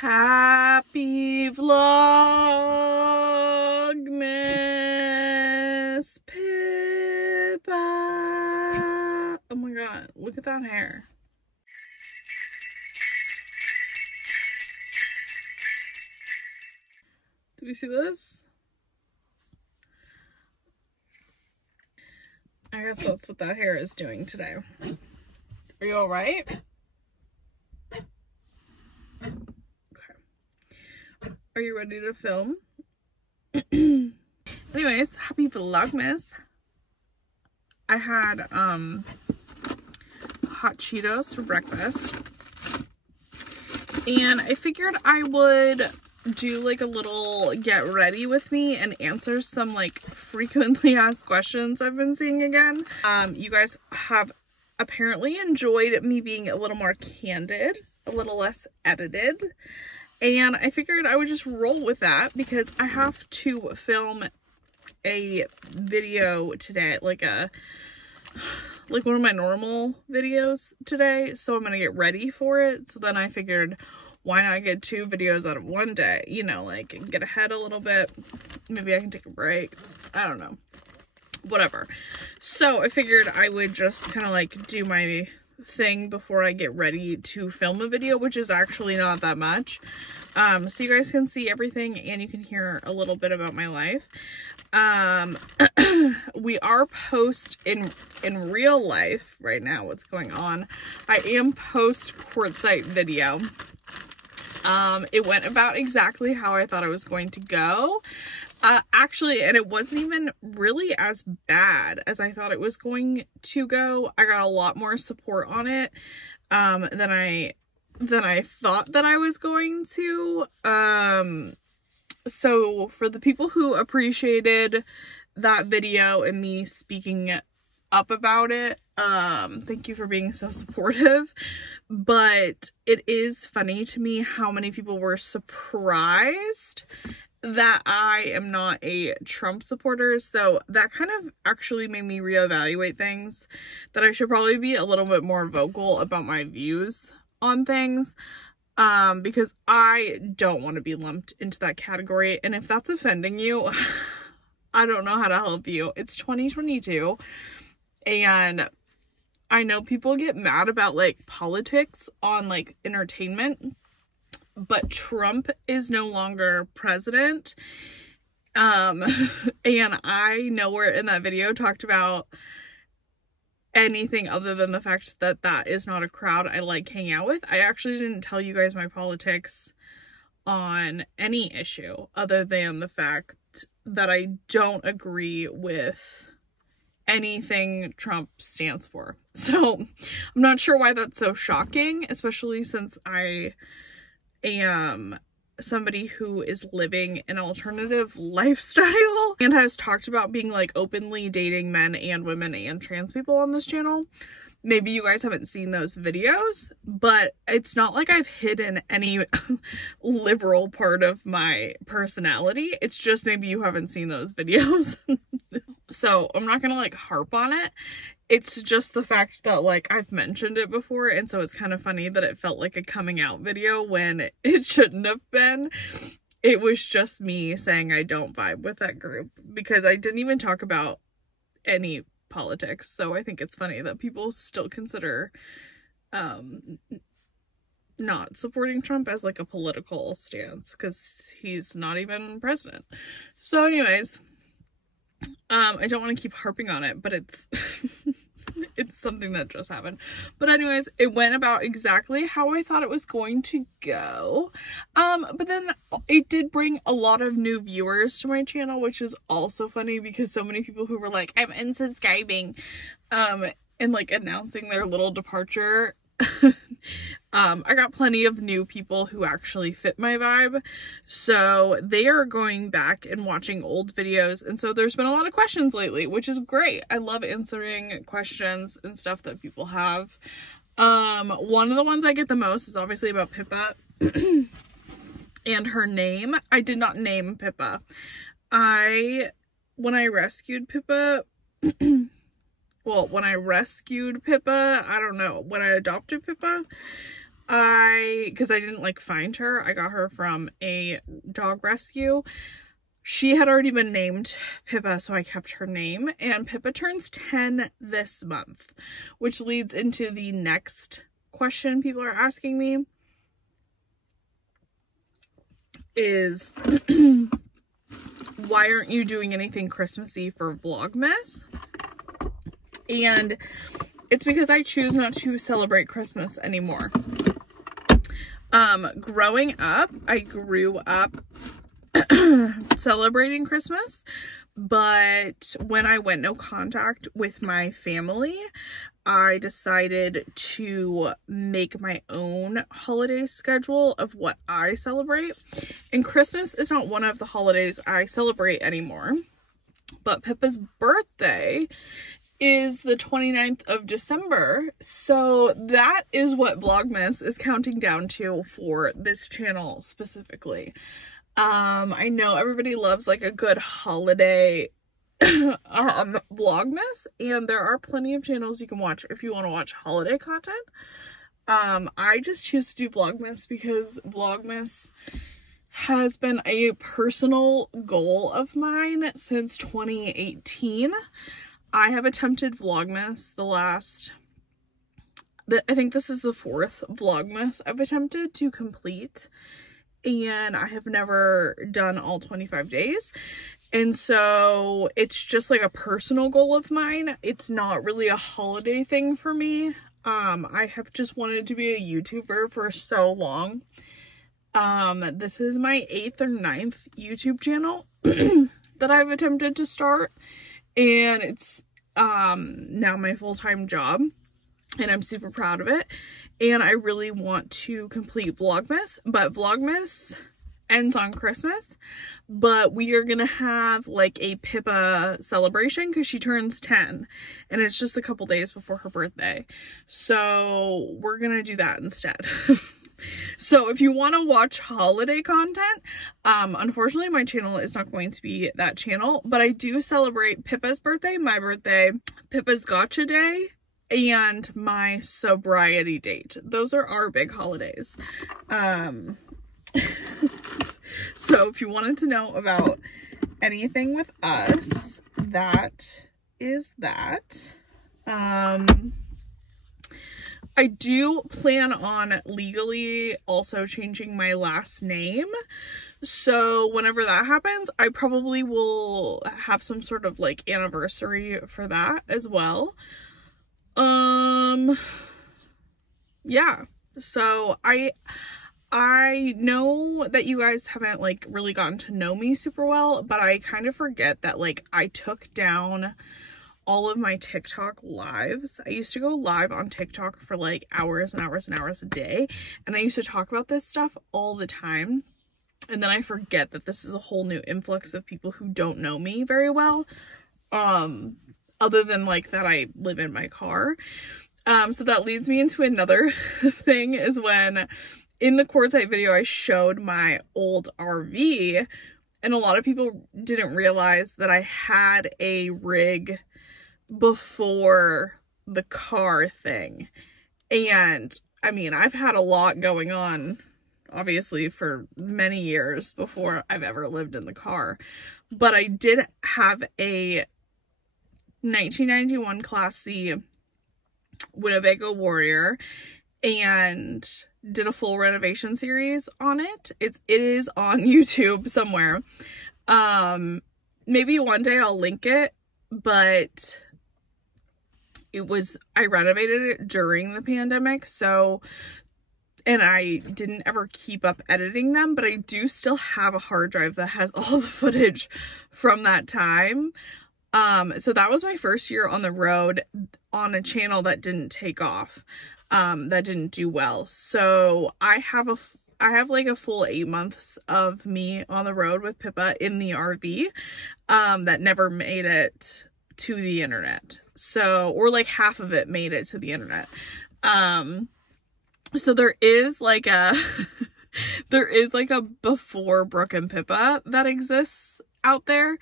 Happy vlogmas, Pippa. Oh my god, look at that hair. Do we see this? I guess that's what that hair is doing today. Are you all right? Okay. Are you ready to film? Anyways, happy vlogmas. I had hot Cheetos for breakfast. And I figured I would do like a little get ready with me and answer some like frequently asked questions I've been seeing again. You guys have apparently enjoyed me being a little more candid, a little less edited, and I figured I would just roll with that because I have to film a video today, like one of my normal videos today, so I'm gonna get ready for it. So then I figured, why not get 2 videos out of one day, you know, like get ahead a little bit. Maybe I can take a break, I don't know, whatever. So I figured I would just kind of like do my thing before I get ready to film a video, which is actually not that much, so you guys can see everything and you can hear a little bit about my life. We are post in real life right now. What's going on? I am post courtside video. It went about exactly how I thought it was going to go. Actually, and it wasn't even really as bad as I thought it was going to go. I got a lot more support on it than I thought that I was going to. So for the people who appreciated that video and me speaking up about it, thank you for being so supportive. But it is funny to me how many people were surprised that I am not a Trump supporter. So that kind of actually made me reevaluate things, that I should probably be a little bit more vocal about my views on things, because I don't want to be lumped into that category. And if that's offending you, I don't know how to help you. It's 2022 and I know people get mad about like politics on like entertainment, but Trump is no longer president. And I nowhere in that video talked about anything other than the fact that that is not a crowd I like hanging out with. I actually didn't tell you guys my politics on any issue other than the fact that I don't agree with anything Trump stands for. So I'm not sure why that's so shocking, especially since I am somebody who is living an alternative lifestyle and has talked about being like openly dating men and women and trans people on this channel. Maybe you guys haven't seen those videos, but it's not like I've hidden any liberal part of my personality. It's just maybe you haven't seen those videos. So I'm not gonna like harp on it. It's just the fact that like I've mentioned it before, and so it's kind of funny that it felt like a coming out video when it shouldn't have been. It was just me saying I don't vibe with that group because I didn't even talk about any politics. So I think it's funny that people still consider not supporting Trump as like a political stance because he's not even president. So anyways, I don't want to keep harping on it, but it's it's something that just happened. But anyways, it went about exactly how I thought it was going to go. But then it did bring a lot of new viewers to my channel, which is also funny because so many people who were like, I'm unsubscribing, and like announcing their little departure. I got plenty of new people who actually fit my vibe, so they are going back and watching old videos, and so there's been a lot of questions lately, which is great. I love answering questions and stuff that people have. One of the ones I get the most is obviously about Pippa and her name. I did not name Pippa. When I rescued Pippa, well, when I rescued Pippa, I don't know, when I adopted Pippa, because I didn't like find her, I got her from a dog rescue. She had already been named Pippa, so I kept her name, and Pippa turns 10 this month, which leads into the next question people are asking me is why aren't you doing anything Christmassy for Vlogmas? And it's because I choose not to celebrate Christmas anymore. Growing up, I grew up celebrating Christmas, but when I went no contact with my family, I decided to make my own holiday schedule of what I celebrate. And Christmas is not one of the holidays I celebrate anymore, but Pippa's birthday is the 29th of December, so that is what Vlogmas is counting down to for this channel specifically. I know everybody loves like a good holiday Vlogmas, and there are plenty of channels you can watch if you want to watch holiday content. I just choose to do Vlogmas because Vlogmas has been a personal goal of mine since 2018. I have attempted Vlogmas I think this is the 4th Vlogmas I've attempted to complete, and I have never done all 25 days. And so it's just like a personal goal of mine. It's not really a holiday thing for me. I have just wanted to be a YouTuber for so long. This is my 8th or 9th YouTube channel that I've attempted to start, and it's now my full-time job, and I'm super proud of it, and I really want to complete Vlogmas, but Vlogmas ends on Christmas, but we are gonna have like a Pippa celebration because she turns 10, and it's just a couple days before her birthday, so we're gonna do that instead. So if you want to watch holiday content, unfortunately my channel is not going to be that channel, but I do celebrate Pippa's birthday, my birthday, Pippa's gotcha day, and my sobriety date. Those are our big holidays. So if you wanted to know about anything with us, that is that. I do plan on legally also changing my last name. So whenever that happens, I probably will have some sort of like anniversary for that as well. Yeah. So I know that you guys haven't like really gotten to know me super well, but I kind of forget that like I took down all of my TikTok lives. I used to go live on TikTok for like hours and hours and hours a day, and I used to talk about this stuff all the time, and then I forget that this is a whole new influx of people who don't know me very well, other than like that I live in my car. So that leads me into another thing, is when in the quartzite video I showed my old RV, and a lot of people didn't realize that I had a rig before the car thing. And I mean, I've had a lot going on obviously for many years before I've ever lived in the car, but I did have a 1991 Class C Winnebago Warrior and did a full renovation series on it. It is on YouTube somewhere. Maybe one day I'll link it, but I renovated it during the pandemic, so, and I didn't ever keep up editing them, but I do still have a hard drive that has all the footage from that time. So that was my first year on the road on a channel that didn't take off, that didn't do well. So I have like a full 8 months of me on the road with Pippa in the RV, that never made it to the internet. So, or like half of it made it to the internet. So there is like a before Brooke and Pippa that exists out there.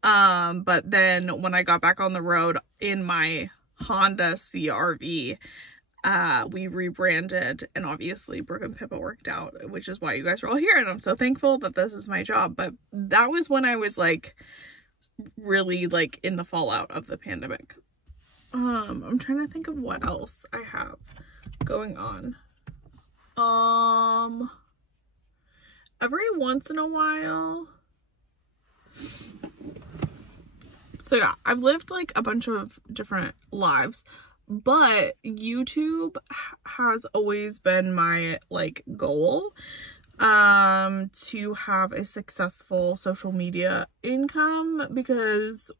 But then when I got back on the road in my Honda CRV, we rebranded, and obviously Brooke and Pippa worked out, which is why you guys are all here, and I'm so thankful that this is my job. But that was when I was like really like in the fallout of the pandemic. I'm trying to think of what else I have going on. Every once in a while, so yeah, I've lived like a bunch of different lives, but YouTube has always been my like goal, to have a successful social media income, because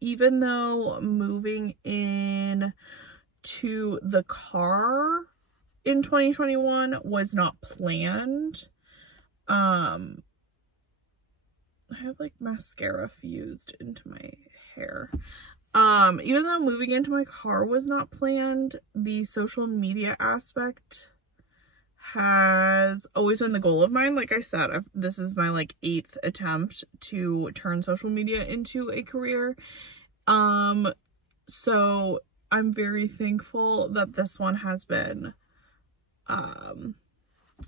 even though moving in to the car in 2021 was not planned, I have like mascara fused into my hair. Even though moving into my car was not planned, the social media aspect has always been the goal of mine. Like I said, this is my like 8th attempt to turn social media into a career. So I'm very thankful that this one has been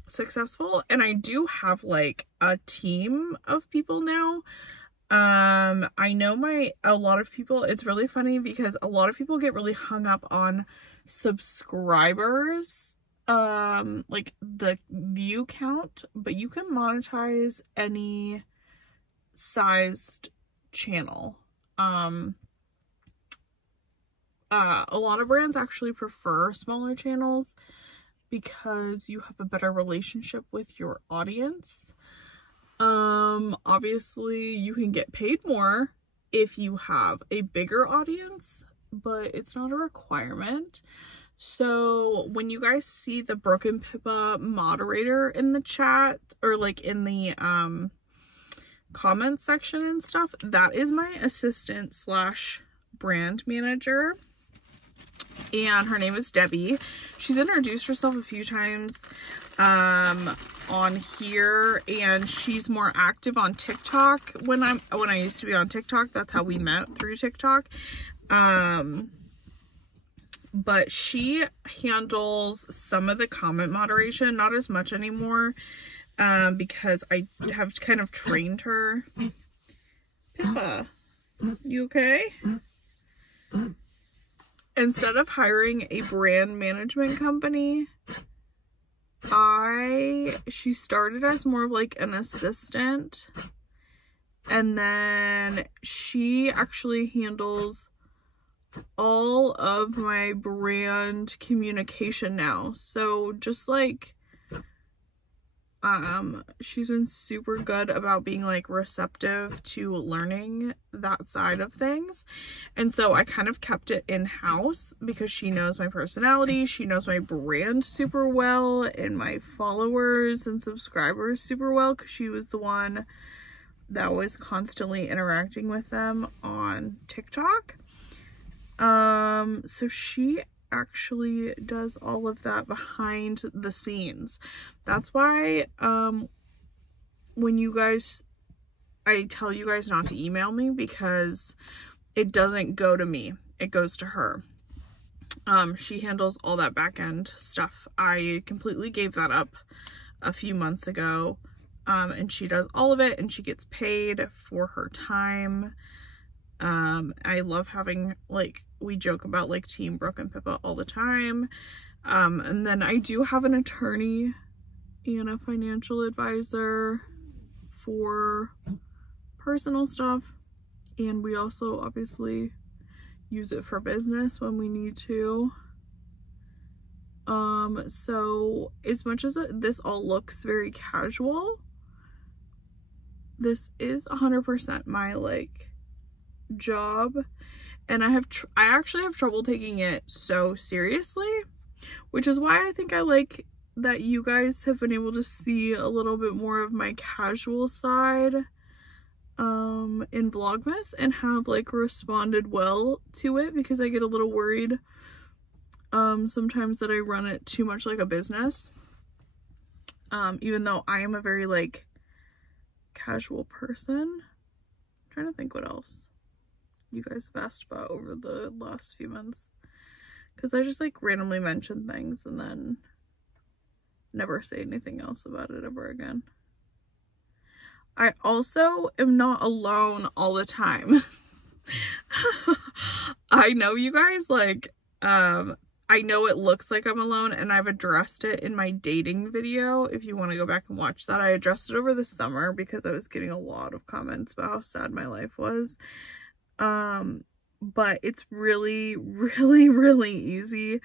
successful, and I do have like a team of people now. I know a lot of people, it's really funny because a lot of people get really hung up on subscribers, like the view count, but you can monetize any sized channel. A lot of brands actually prefer smaller channels because you have a better relationship with your audience. Obviously you can get paid more if you have a bigger audience, but it's not a requirement. So when you guys see the Brooke and Pippa moderator in the chat, or like in the comments section and stuff, that is my assistant slash brand manager, and her name is Debbie. She's introduced herself a few times on here, and she's more active on TikTok. When I used to be on TikTok, that's how we met, through TikTok. But she handles some of the comment moderation, not as much anymore, because I have kind of trained her. Pippa, you okay? Instead of hiring a brand management company, she started as more of like an assistant, and then she actually handles all of my brand communication now. So just like she's been super good about being like receptive to learning that side of things, and so I kind of kept it in-house because she knows my personality, she knows my brand super well, and my followers and subscribers super well, because she was the one that was constantly interacting with them on TikTok. So she actually does all of that behind the scenes. That's why when I tell you guys not to email me, because it doesn't go to me, it goes to her. She handles all that back end stuff. I completely gave that up a few months ago, and she does all of it, and she gets paid for her time. I love having, like, we joke about like Team Brooke and Pippa all the time. And then I do have an attorney and a financial advisor for personal stuff, and we also obviously use it for business when we need to. So as much as this all looks very casual, this is 100% my like job, and I actually have trouble taking it so seriously, which is why I think I like that you guys have been able to see a little bit more of my casual side in Vlogmas, and have like responded well to it, because I get a little worried sometimes that I run it too much like a business, even though I am a very like casual person. I'm trying to think what else you guys have asked about over the last few months. because I just like randomly mention things and then never say anything else about it ever again. I also am not alone all the time. I know you guys, like, I know it looks like I'm alone, and I've addressed it in my dating video. If you want to go back and watch that, I addressed it over the summer because I was getting a lot of comments about how sad my life was. But it's really, really, really easy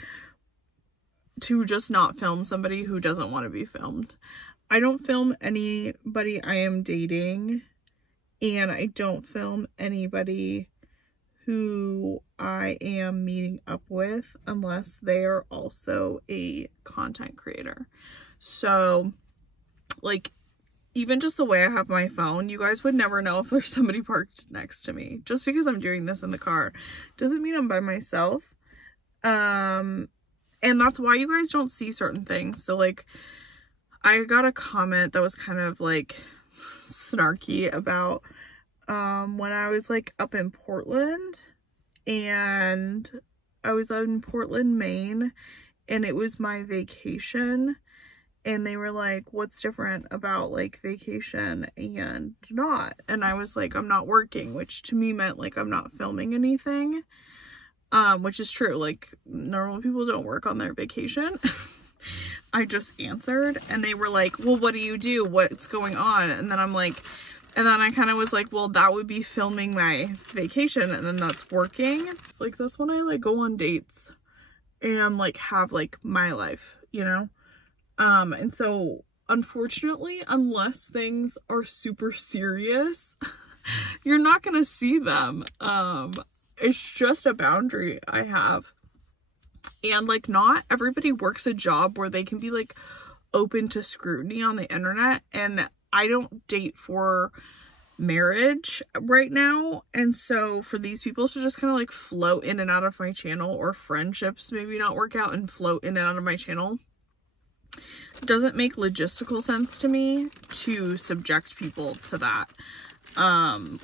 to just not film somebody who doesn't want to be filmed. I don't film anybody I am dating, and I don't film anybody who I am meeting up with unless they are also a content creator. So, like, even just the way I have my phone, you guys would never know if there's somebody parked next to me. Just because I'm doing this in the car doesn't mean I'm by myself. And that's why you guys don't see certain things. So, like, I got a comment that was kind of, like, snarky about when I was like up in Portland, and I was in Portland, Maine, and it was my vacation, and they were like, what's different about like vacation and not? And I was like, I'm not working, which to me meant like I'm not filming anything, which is true. Like, normal people don't work on their vacation. I just answered, and they were like, well, what do you do? What's going on? And then I'm like, and then I kind of was like, well, that would be filming my vacation, and then that's working. It's like, that's when I like go on dates and like have like my life, you know? And so unfortunately, unless things are super serious, you're not gonna see them. It's just a boundary I have. And like, not everybody works a job where they can be like open to scrutiny on the internet, and I don't date for marriage right now, and so for these people to just kind of like float in and out of my channel, or friendships maybe not work out and float in and out of my channel, doesn't make logistical sense to me to subject people to that,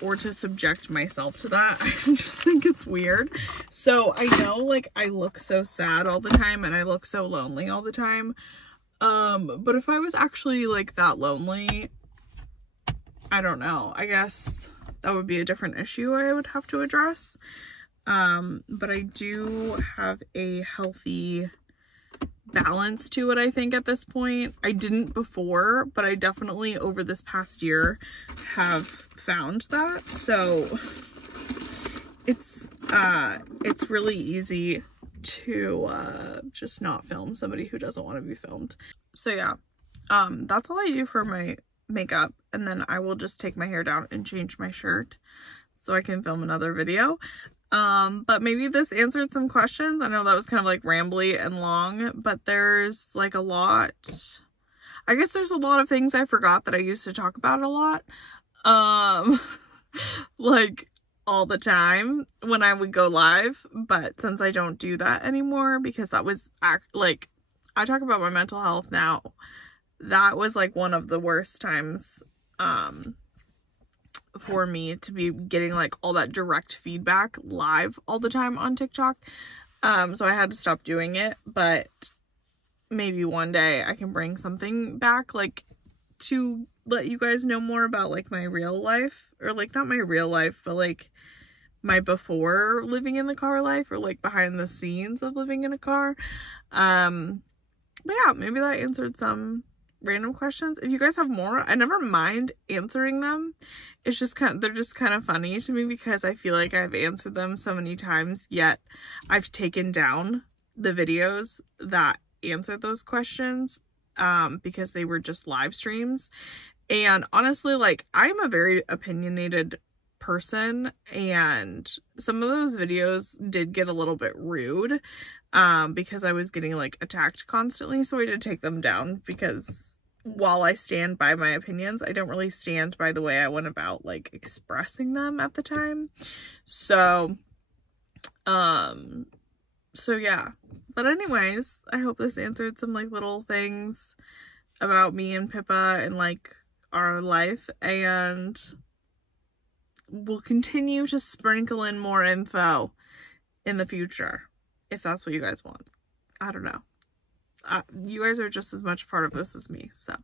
or to subject myself to that. I just think it's weird. So I know like I look so sad all the time and I look so lonely all the time, but if I was actually like that lonely, I don't know, I guess that would be a different issue I would have to address. But I do have a healthy balance to it, I think, at this point. I didn't before, but I definitely over this past year have found that. So it's really easy to just not film somebody who doesn't want to be filmed. So yeah, that's all I do for my makeup, and then I will just take my hair down and change my shirt so I can film another video. But maybe this answered some questions. I know that was kind of like rambly and long, but there's like a lot, I guess there's a lot of things I forgot that I used to talk about a lot, like all the time when I would go live. But since I don't do that anymore, because that was like, I talk about my mental health now, that was like one of the worst times for me to be getting like all that direct feedback live all the time on TikTok. So I had to stop doing it, but maybe one day I can bring something back, like to let you guys know more about like my real life, or like not my real life, but like my before living in the car life, or like behind the scenes of living in a car. But yeah, maybe that answered some random questions. If you guys have more, I never mind answering them. It's just they're just kind of funny to me because I feel like I've answered them so many times, yet I've taken down the videos that answered those questions because they were just live streams. And honestly, like, I'm a very opinionated person, and some of those videos did get a little bit rude because I was getting like attacked constantly, so I did take them down, because while I stand by my opinions, I don't really stand by the way I went about like expressing them at the time. So yeah, but anyways, I hope this answered some like little things about me and Pippa and like our life, and we'll continue to sprinkle in more info in the future. if that's what you guys want. I don't know. You guys are just as much part of this as me. So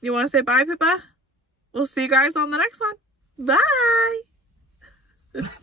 you want to say bye, Pippa? We'll see you guys on the next one. Bye.